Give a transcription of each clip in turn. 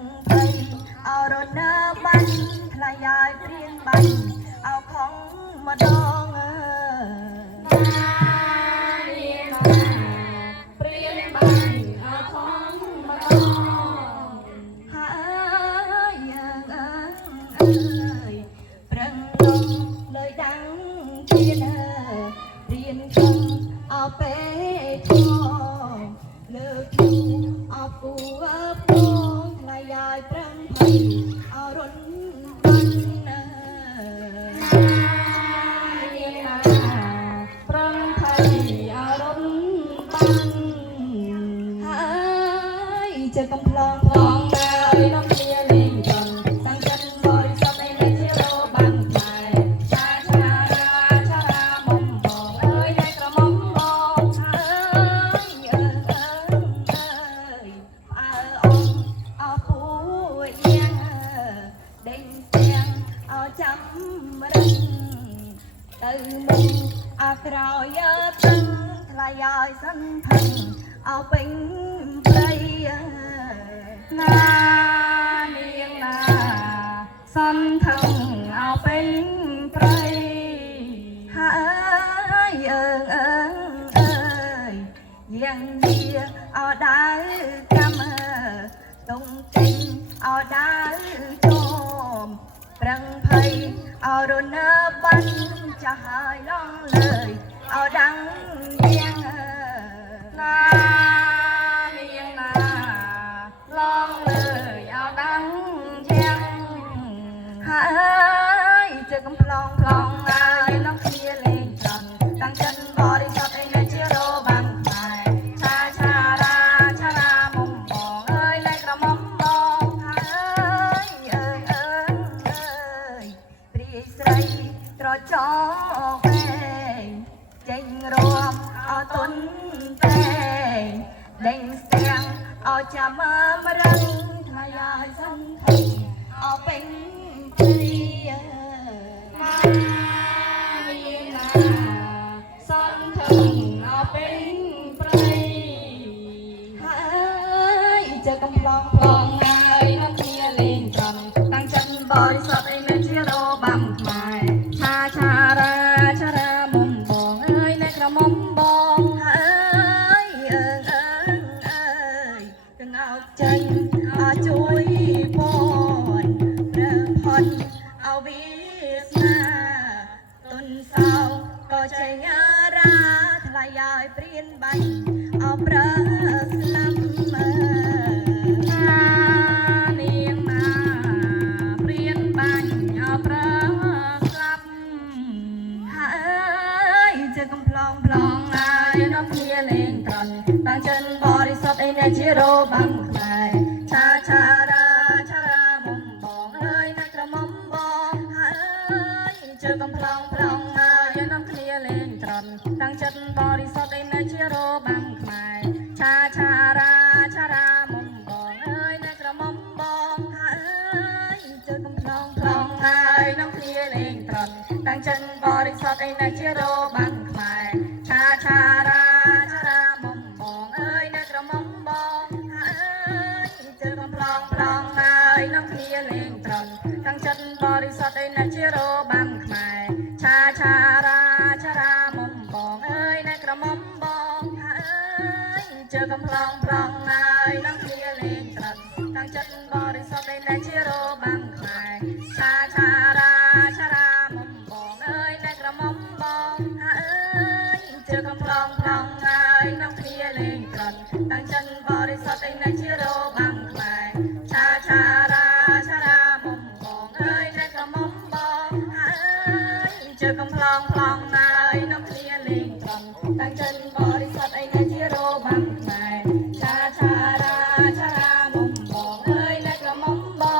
ងភ័យអរណាបាញ់ថ្លៃយាយព្រៀងបាញ់អោខំម្ដងព្រៀងបាញ់អោខំម្ដងហើយយើងអើយប្រឹងលំលើដាំងទៀនរៀនខំអោពេលធំលើកទូអោពូអើពងថ្លៃយាយប្រឹងភ័យអរុនបាញ់ប្រឹងភ័យអរុនបាញ់ហើយជាកំ ឡងឡងហើយនាំគ្នាលេងចង់តាំងចិត្តបរិសុទ្ធឯនៅជារបានខ្មែរចាចារាចារាមុំបងអើយអ្នកក្រមុំបងអើយអើអង្គអោពូយ៉ាងដេញទាំងអោចាំរឹងទៅមុខអក្រោយទឹងថ្លៃឲ្យសន្ធឹងអោពេញព្រៃណានាងណាសន្ធឹងអោពេញព្រៃហើយអើងអើយយ៉ាងនេះអោដើរកម្មតុងចេញអោដើរជុំប្រឹងភ័យអោរនើបាញ់ចាស់ហើយឡងលើយអោដាំងយ៉ាងណានាងណាឡងលើយអោដាំងយ៉ាងហើយជាកំ ឡងឡងហើយឡងគ្នាលេងចង់តាំងចិត្តបរិសុទ្ធឯនៅជារបានខ្មែរចាចារាចារាមុំបងអើយអ្នកក្រមុំបងហើយអើយព្រាយស្រីត្រចកវែងចេញរួមអោទុនតែងដេញស្ទាំងអោចាំមរឹងថ្លៃឲ្យសន្ធឹងអោពេញព្រីណាមានណាសន្ធឹងអោពេញព្រៃហើយជាកំ ឡងឡងហើយនាំគ្នាលេងត្រង់តាំងចិត្តបរិសុទ្ធឯនៅជារបានខ្មែរឆាឆារាឆារាមុំបងអើយអ្នកក្រមុំបងហើយអើយទាំងអោចេញអោជួយពនរើផុតអោវាស្នាទុនសោក៏ចេញរាថ្លៃឲ្យព្រៀនបាញ់អោប្រើស្លាប់នាងណាព្រៀនបាញ់អោប្រើស្លាប់ហើយជាកំ ឡងឡងហើយនាំគ្នាលេងត្រង់តាំងចិត្តបរិសុទ្ធឯនៅជារបានខ្មែរឆាឆារាឆារាមុំបងអើយអ្នកក្រមុំបងហើយជាកំ ឡងឡងហើយនាំគ្នាលេងត្រង់តាំងចិត្តបរិសុទ្ធឯនៅជារបានខ្មែរឆាឆារាឆារាមុំបងអើយអ្នកក្រមុំបងហើយជាកំ ឡងឡងហើយនាំគ្នាលេងត្រង់តាំងចិត្តបរិសុទ្ធឯនៅជារបានខ្មែរឆាឆារាឆារាមុំបងអើយអ្នកក្រមុំបងហើយជាកំ ឡងឡងហើយនាំគ្នាលេងត្រង់តាំងចិត្តបរិសុទ្ធឯនៅជារបានខ្មែរឆាឆារាឆារាមុំបងអើយអ្នកក្រមុំបងហើយជាកំ ឡងឡងហើយនាំគ្នាលេងត្រង់តាំងចិត្តបរិសុទ្ធឯនៅជារបានខ្មែរឆាឆារាឆារាមុំបងអើយអ្នកក្រមុំបងហើយជាកំ ឡងឡងហើយនាំគ្នាលេងត្រង់តាំងចិត្តបរិសុទ្ធឯនៅជារបានខ្មែរឆាឆារាឆារាមុំបងអើយអ្នកក្រមុំបងហើយជាកំ ឡងឡងហើយនាំគ្នាលេងត្រង់តាំងចិត្តបរិសុទ្ធឯនៅជារបានខ្មែរឆាឆារាឆារាមុំបងអើយអ្នកក្រមុំបង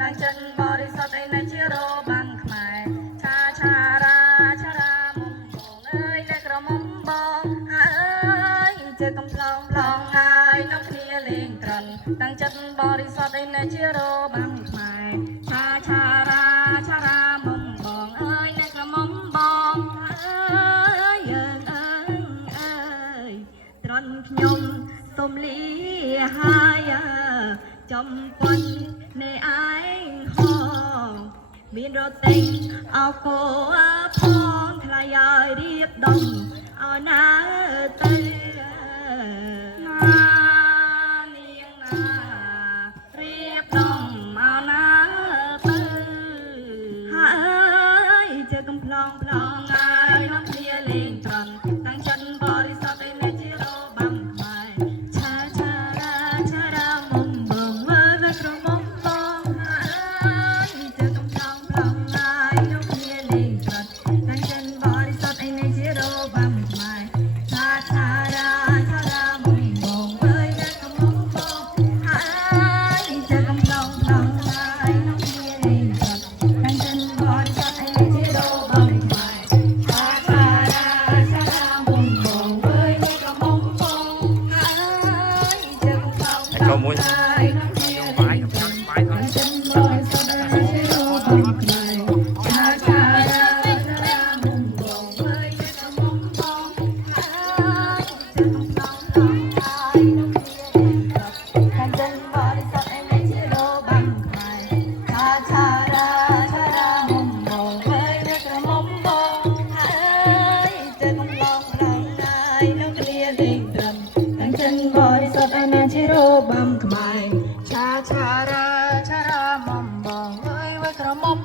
តាំងចិត្តបរិសុទ្ធឯអ្នកជារបាំងខ្មែរឆាឆារាឆារាមុំបងអើយអ្នកក្រមុំបងអើយជើកំឡងឡងហើយនាំគ្នាលេងត្រន់តាំងចិត្តបរិសុទ្ធឯអ្នកជារបាំងខ្មែរឆាឆារាឆារាមុំបងអើយអ្នកក្រមុំបងអើយយើងអើយត្រន់ខ្ញុំសូមលីហើយចំប៉ុននៃឯងហងមានរត់តែងអោកោផងថ្លៃឲ្យរៀបដំឲ្យណាទៅណានាងណារៀបដំឲ្យណាទៅហើយជើកំ ឡងឡងហើយនាំគ្នាលេងត្រង់តាំងចិត្តបរិសុទ្ធឯអ្នកជារបាំងខ្មែរឆាឆារាឆារាមុំបងមើលវាក្រមុំបងហើយជើកំឡងឡងហើយនាំគ្នាលេងត្រង់តាំងចិត្តបរិសុទ្ធឯអ្នកជារបាំងខ្មែរឆាឆារាឆារាមុំបងមើលវាក្រមុំបងហើយជើកំឡងឡងហើយនាំគ្នាលេងត្រង់តាំងចិត្តបរិសុទ្ធឯអ្នកជារបាំងcâu muối phảiบริสุทธิ์อนันชิโรบัมขมายชาชาราชารามัมบองเอ้ยไว้กระหม่อม